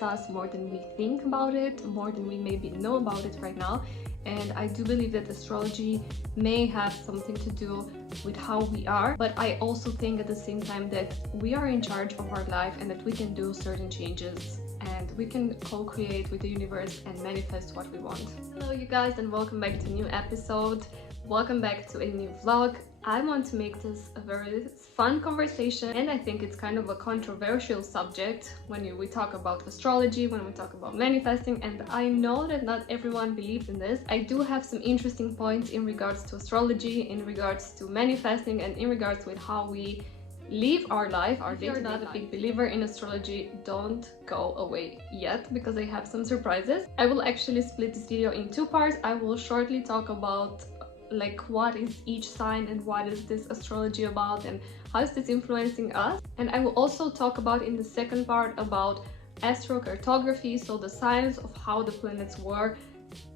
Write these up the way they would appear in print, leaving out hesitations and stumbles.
influence us more than we think about it, more than we maybe know about it right now. And I do believe that astrology may have something to do with how we are, but I also think at the same time that we are in charge of our life and that we can do certain changes and we can co-create with the universe and manifest what we want. Hello you guys, and welcome back to a new episode. Welcome back to a new vlog. I want to make this a very fun conversation, and I think it's kind of a controversial subject when we talk about astrology, when we talk about manifesting, and I know that not everyone believes in this. I do have some interesting points in regards to astrology, in regards to manifesting, and in regards with how we live our life. If you're not a big believer in astrology, don't go away yet, because I have some surprises. I will actually split this video in two parts. I will shortly talk about like what is each sign and what is this astrology about and how is this influencing us, and I will also talk about in the second part about astrocartography, so the science of how the planets were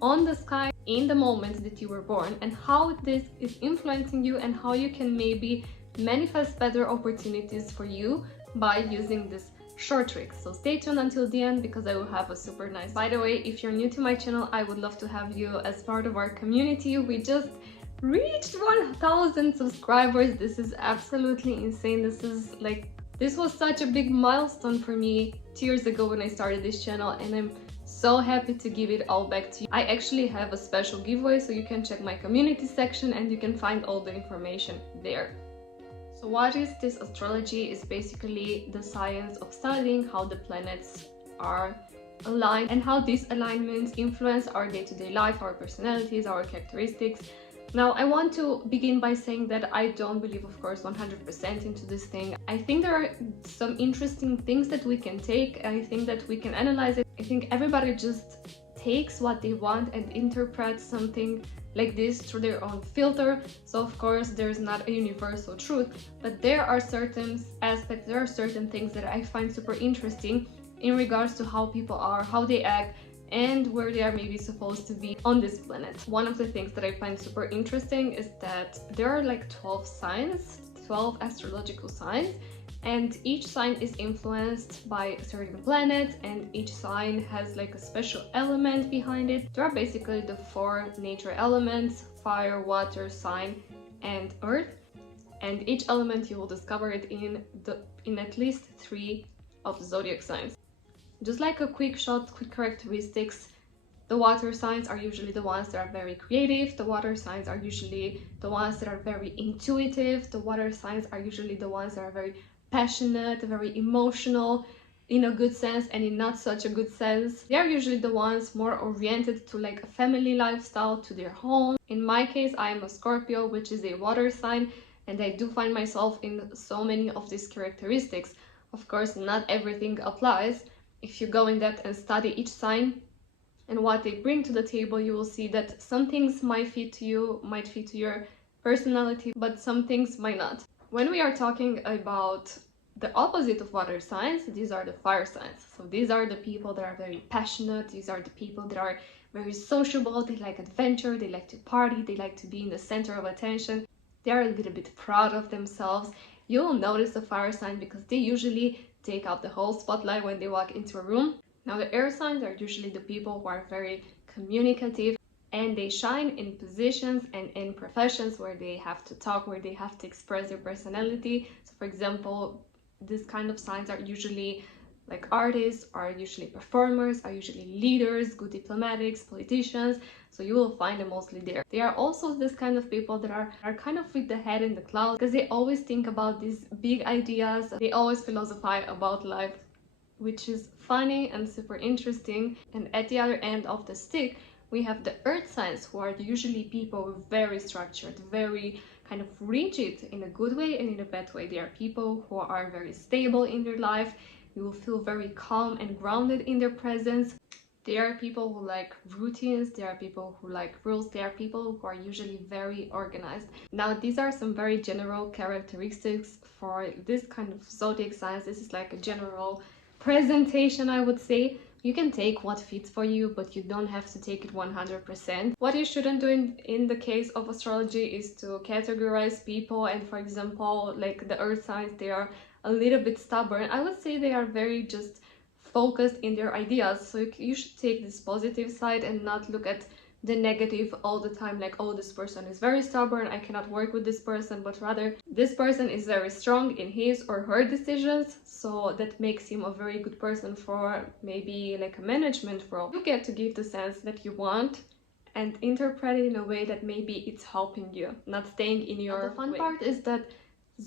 on the sky in the moment that you were born, and how this is influencing you and how you can maybe manifest better opportunities for you by using this short tricks. So stay tuned until the end, because I will have a super nice. By the way, if you're new to my channel, I would love to have you as part of our community. We just reached 1,000 subscribers. This is absolutely insane. This was such a big milestone for me 2 years ago when I started this channel, and I'm so happy to give it all back to you. I actually have a special giveaway, so you can check my community section and you can find all the information there. So what is this astrology? Is basically the science of studying how the planets are aligned and how these alignments influence our day-to-day life, our personalities, our characteristics. Now, I want to begin by saying that I don't believe, of course, 100% into this thing. I think there are some interesting things that we can take. I think that we can analyze it. I think everybody just takes what they want and interprets something like this through their own filter. So of course there's not a universal truth, but there are certain aspects, there are certain things that I find super interesting in regards to how people are, how they act, and where they are maybe supposed to be on this planet. One of the things that I find super interesting is that there are like 12 signs, 12 astrological signs, and each sign is influenced by a certain planet, and each sign has like a special element behind it. There are basically the 4 nature elements: fire, water, sign, and earth, and each element you will discover it in at least 3 of the zodiac signs. Just like a quick characteristics, the water signs are usually the ones that are very creative. The water signs are usually the ones that are very intuitive. The water signs are usually the ones that are very passionate, very emotional in a good sense and in not such a good sense. They are usually the ones more oriented to like a family lifestyle, to their home. In my case, I am a Scorpio, which is a water sign, and I do find myself in so many of these characteristics. Of course, not everything applies. If you go in depth and study each sign and what they bring to the table, you will see that some things might fit to you, might fit to your personality, but some things might not. When we are talking about the opposite of water signs, these are the fire signs. So these are the people that are very passionate, these are the people that are very sociable, they like adventure, they like to party, they like to be in the center of attention. They are a little bit proud of themselves. You'll notice the fire sign because they usually take out the whole spotlight when they walk into a room. Now the air signs are usually the people who are very communicative, and they shine in positions and in professions where they have to talk, where they have to express their personality. So for example, this kind of signs are usually like artists, are usually performers, are usually leaders, good diplomatics, politicians. So you will find them mostly there. They are also this kind of people that are kind of with the head in the clouds, because they always think about these big ideas. They always philosophize about life, which is funny and super interesting. And at the other end of the stick, we have the earth signs, who are usually people very structured, very kind of rigid in a good way and in a bad way. They are people who are very stable in their life. You will feel very calm and grounded in their presence. They are people who like routines, they are people who like rules, they are people who are usually very organized. Now, these are some very general characteristics for this kind of zodiac signs. This is like a general presentation, I would say. You can take what fits for you, but you don't have to take it 100%. What you shouldn't do in the case of astrology is to categorize people, and for example, like the earth signs, they are a little bit stubborn. I would say they are very just focused in their ideas. So you should take this positive side and not look at the negative all the time, like, oh, this person is very stubborn, I cannot work with this person, but rather this person is very strong in his or her decisions, so that makes him a very good person for maybe like a management role. You get to give the sense that you want and interpret it in a way that maybe it's helping you, not staying in your way. The fun part is that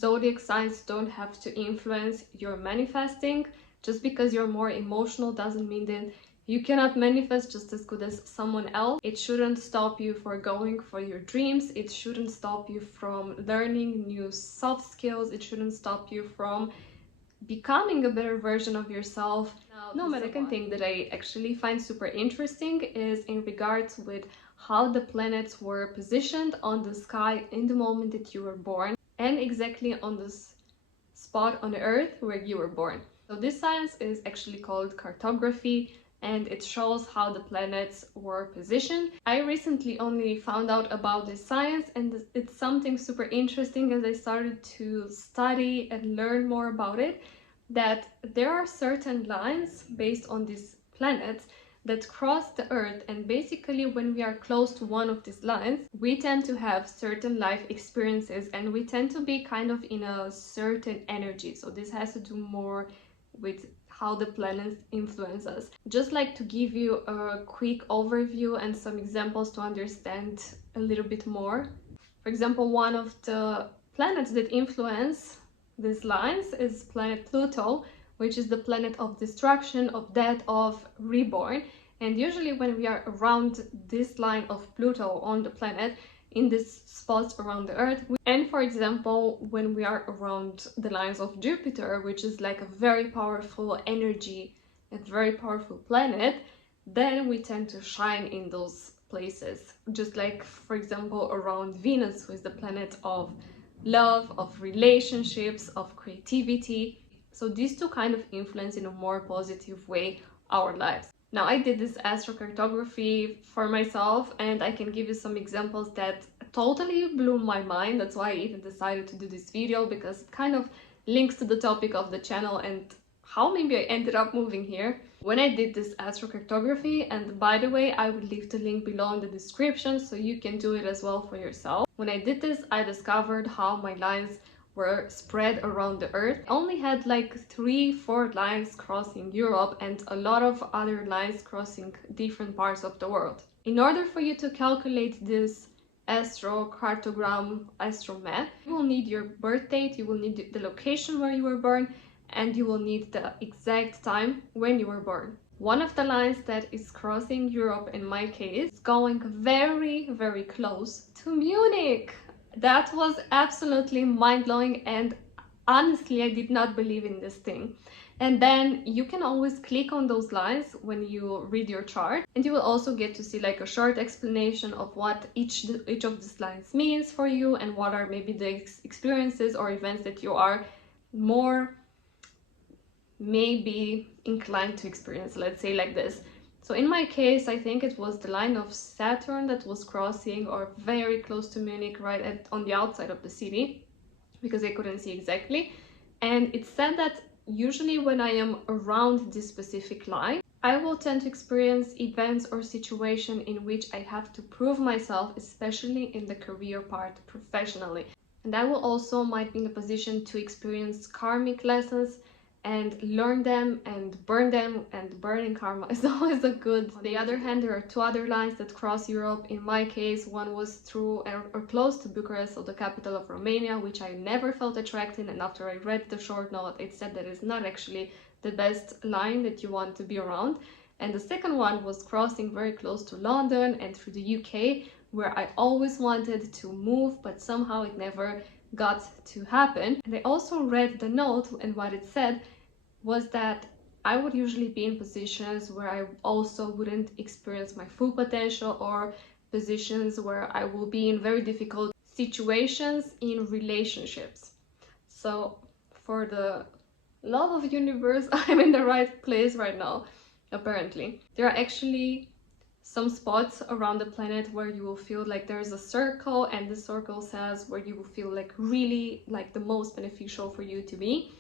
zodiac signs don't have to influence your manifesting. Just because you're more emotional doesn't mean that you cannot manifest just as good as someone else. It shouldn't stop you from going for your dreams. It shouldn't stop you from learning new soft skills. It shouldn't stop you from becoming a better version of yourself. Now, the second thing that I actually find super interesting is in regards with how the planets were positioned on the sky in the moment that you were born, and exactly on this spot on the earth where you were born. So this science is actually called cartography, and it shows how the planets were positioned. I recently only found out about this science, and it's something super interesting as I started to study and learn more about it, that there are certain lines based on these planets that cross the earth, and basically when we are close to one of these lines, we tend to have certain life experiences and we tend to be kind of in a certain energy. So this has to do more with how the planets influence us. Just like to give you a quick overview and some examples to understand a little bit more. For example, one of the planets that influence these lines is planet Pluto, which is the planet of destruction, of death, of reborn. And usually when we are around this line of Pluto on the planet, in these spots around the earth, and for example when we are around the lines of Jupiter, which is like a very powerful energy and very powerful planet, then we tend to shine in those places. Just like, for example, around Venus, who is the planet of love, of relationships, of creativity. So these two kind of influence in a more positive way our lives. Now, I did this astrocartography for myself, and I can give you some examples that totally blew my mind. That's why I even decided to do this video, because it kind of links to the topic of the channel and how maybe I ended up moving here. When I did this astrocartography, and by the way, I will leave the link below in the description so you can do it as well for yourself. When I did this, I discovered how my lines were spread around the earth. I only had like 3-4 lines crossing Europe and a lot of other lines crossing different parts of the world. In order for you to calculate this astrocartogram, astromath, you will need your birth date, you will need the location where you were born, and you will need the exact time when you were born. One of the lines that is crossing Europe in my case is going very, very close to Munich. That was absolutely mind-blowing, and honestly I did not believe in this thing. And then you can always click on those lines when you read your chart, and you will also get to see like a short explanation of what each of these lines means for you, and what are maybe the experiences or events that you are more maybe inclined to experience, let's say like this. So in my case, I think it was the line of Saturn that was crossing or very close to Munich, right on the outside of the city, because I couldn't see exactly. And it said that usually when I am around this specific line, I will tend to experience events or situation in which I have to prove myself, especially in the career part, professionally. And I will also might be in a position to experience karmic lessons and learn them and burn them, and burning karma is always a good. On the other hand, there are 2 other lines that cross Europe. In my case, one was through or close to Bucharest, so the capital of Romania, which I never felt attracted, and after I read the short note, it said that it's not actually the best line that you want to be around. And the second one was crossing very close to London and through the UK, where I always wanted to move, but somehow it never got to happen. And I also read the note, and what it said was that I would usually be in positions where I also wouldn't experience my full potential, or positions where I will be in very difficult situations in relationships. So for the love of universe, I'm in the right place right now, apparently. There are actually some spots around the planet where you will feel like there's a circle, and the circle says where you will feel like really like the most beneficial for you to be.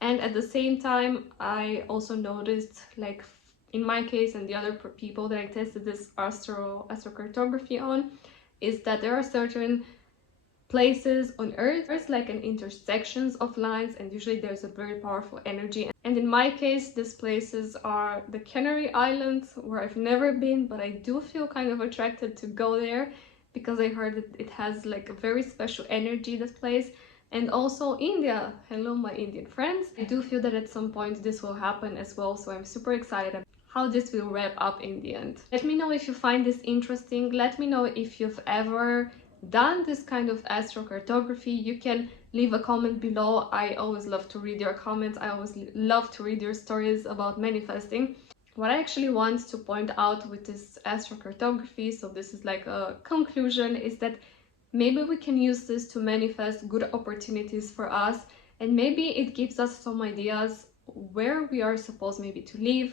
And at the same time, I also noticed, like in my case and the other people that I tested this astrocartography on, is that there are certain places on Earth, there's like an intersections of lines, and usually there's a very powerful energy. And in my case, these places are the Canary Islands, where I've never been, but I do feel kind of attracted to go there because I heard that it has like a very special energy, this place. And also India. Hello, my Indian friends. I do feel that at some point this will happen as well, so I'm super excited about how this will wrap up in the end. Let me know if you find this interesting. Let me know if you've ever done this kind of astrocartography. You can leave a comment below. I always love to read your comments. I always love to read your stories about manifesting. What I actually want to point out with this astrocartography, so this is like a conclusion, is that maybe we can use this to manifest good opportunities for us, and maybe it gives us some ideas where we are supposed maybe to live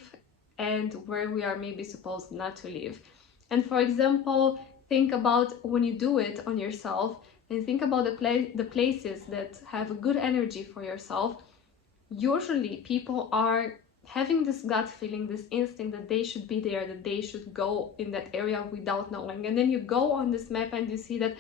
and where we are maybe supposed not to live. And for example, think about when you do it on yourself, and think about the places that have a good energy for yourself. Usually people are having this gut feeling, this instinct that they should be there, that they should go in that area without knowing. And then you go on this map and you see that,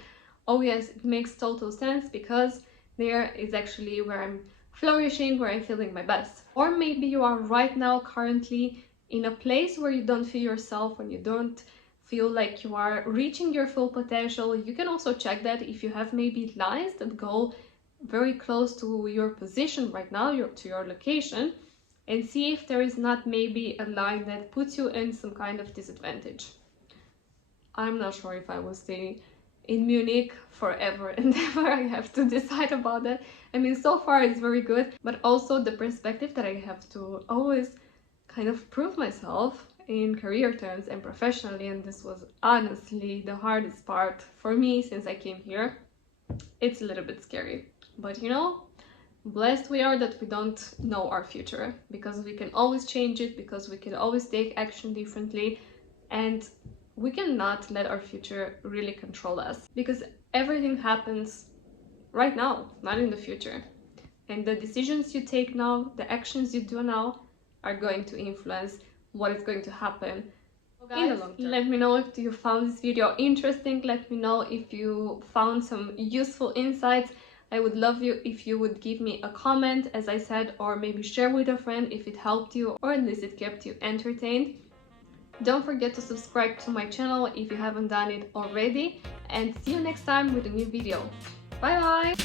oh yes, it makes total sense, because there is actually where I'm flourishing, where I'm feeling my best. Or maybe you are right now currently in a place where you don't feel yourself, when you don't feel like you are reaching your full potential. You can also check that if you have maybe lines that go very close to your position right now, to your location, and see if there is not maybe a line that puts you in some kind of disadvantage. I'm not sure if I will stay in Munich forever and ever. I have to decide about that. I mean, so far it's very good, but also the perspective that I have to always kind of prove myself in career terms and professionally, and this was honestly the hardest part for me since I came here. It's a little bit scary, but you know, blessed we are that we don't know our future, because we can always change it, because we can always take action differently, and we cannot let our future really control us, because everything happens right now, not in the future. And the decisions you take now, the actions you do now, are going to influence what is going to happen in the long term. Let me know if you found this video interesting. Let me know if you found some useful insights. I would love you if you would give me a comment, as I said, or maybe share with a friend if it helped you, or at least it kept you entertained. Don't forget to subscribe to my channel if you haven't done it already, and see you next time with a new video. Bye bye!